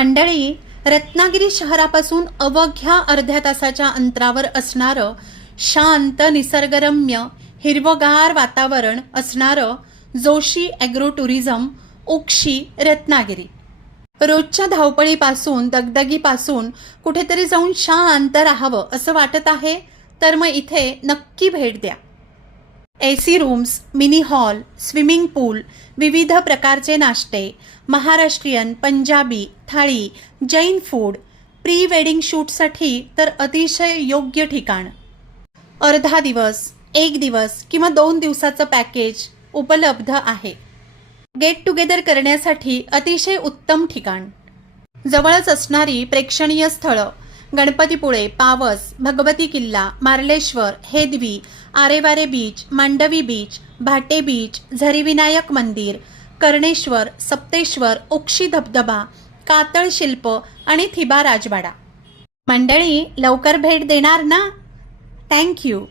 मंडळी रत्नागिरी शहरापासून अवघ्या अर्ध्या तासाच्या अंतरावर असणारं शांत निसर्गरम्य हिरवगार वातावरण असणारं जोशी ॲग्रो टुरिझम उक्षी रत्नागिरी. रोजच्या धावपळीपासून दगदगीपासून कुठेतरी जाऊन शांत राहावं असं वाटत आहे तर मग इथे नक्की भेट द्या. A C rooms mini hall swimming pool विविध प्रकारचे नाश्ते महाराष्ट्रीयन पंजाबी थाळी जैन फूड प्री वेडिंग शूटसाठी तर अतिशय योग्य ठिकाण. अर्धा दिवस एक दिवस किंवा दोन दिवसाचं पॅकेज उपलब्ध आहे. गेट टुगेदर करण्यासाठी अतिशय उत्तम ठिकाण. जवळच असणारी प्रेक्षणीय स्थळं गणपतीपुळे पावस भगवती किल्ला Marleshwar Hedvi Aarewaare beach Mandvi beach Bhate beach Zarivinayak मंदिर कर्णेश्वर सप्तेश्वर ओक्षी धबधबा कातळ शिल्प आणि थिबा राजवाडा. मंडळी लवकर भेट देणार ना? थँक्यू